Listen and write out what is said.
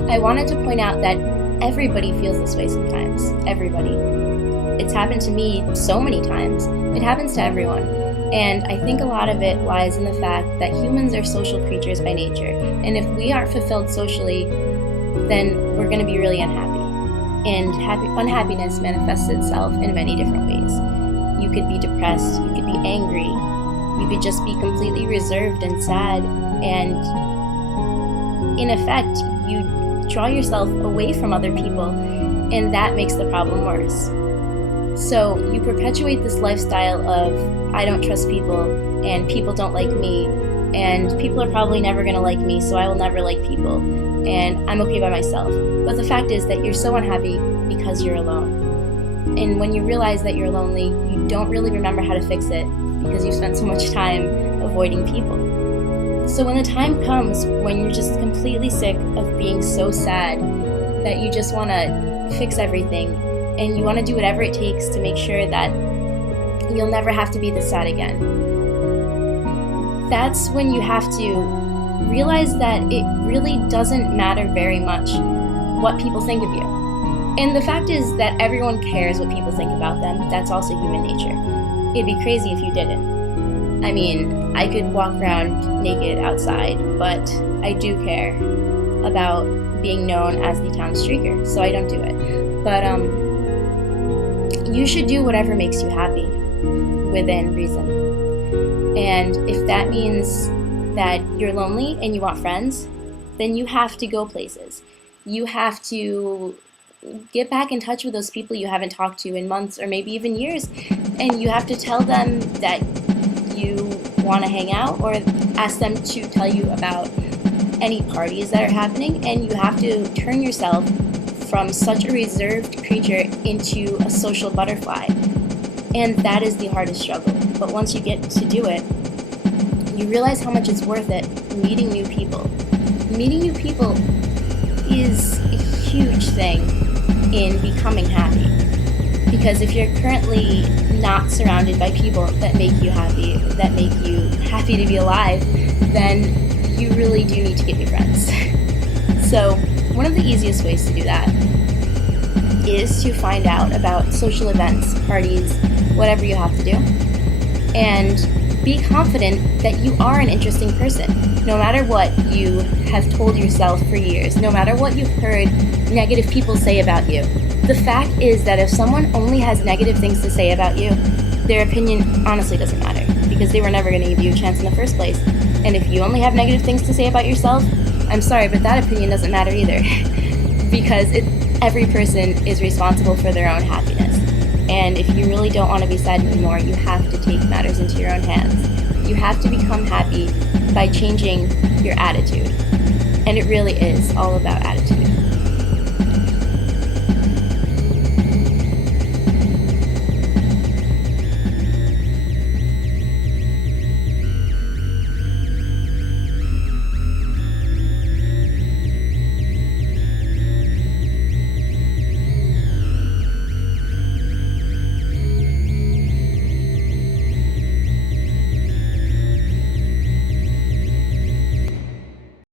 I wanted to point out that everybody feels this way sometimes. Everybody. It's happened to me so many times. It happens to everyone. And I think a lot of it lies in the fact that humans are social creatures by nature. And if we aren't fulfilled socially, then we're going to be really unhappy. And unhappiness manifests itself in many different ways. You could be depressed, you could be angry, you could just be completely reserved and sad, and in effect, you draw yourself away from other people, and that makes the problem worse. So you perpetuate this lifestyle of, I don't trust people, and people don't like me, and people are probably never going to like me, so I will never like people, and I'm okay by myself. But the fact is that you're so unhappy because you're alone. And when you realize that you're lonely, you don't really remember how to fix it because you spent so much time avoiding people. So when the time comes when you're just completely sick of being so sad that you just want to fix everything and you want to do whatever it takes to make sure that you'll never have to be this sad again, that's when you have to realize that it really doesn't matter very much what people think of you. And the fact is that everyone cares what people think about them. That's also human nature. It'd be crazy if you didn't. I mean, I could walk around naked outside, but I do care about being known as the town streaker, so I don't do it. But you should do whatever makes you happy, within reason. And if that means that you're lonely and you want friends, then you have to go places. You have to get back in touch with those people you haven't talked to in months or maybe even years, and you have to tell them that you want to hang out or ask them to tell you about any parties that are happening, and you have to turn yourself from such a reserved creature into a social butterfly. And that is the hardest struggle. But once you get to do it, you realize how much it's worth it meeting new people. Meeting new people is a huge thing in becoming happy. Because if you're currently not surrounded by people that make you happy to be alive, then you really do need to get new friends. So one of the easiest ways to do that is to find out about social events, parties, whatever you have to do, and be confident that you are an interesting person, no matter what you have told yourself for years, no matter what you've heard negative people say about you. The fact is that if someone only has negative things to say about you, their opinion honestly doesn't matter, because they were never going to give you a chance in the first place. And if you only have negative things to say about yourself, I'm sorry, but that opinion doesn't matter either, because every person is responsible for their own happiness. And if you really don't want to be sad anymore, you have to take matters into your own hands. You have to become happy by changing your attitude. And it really is all about attitude.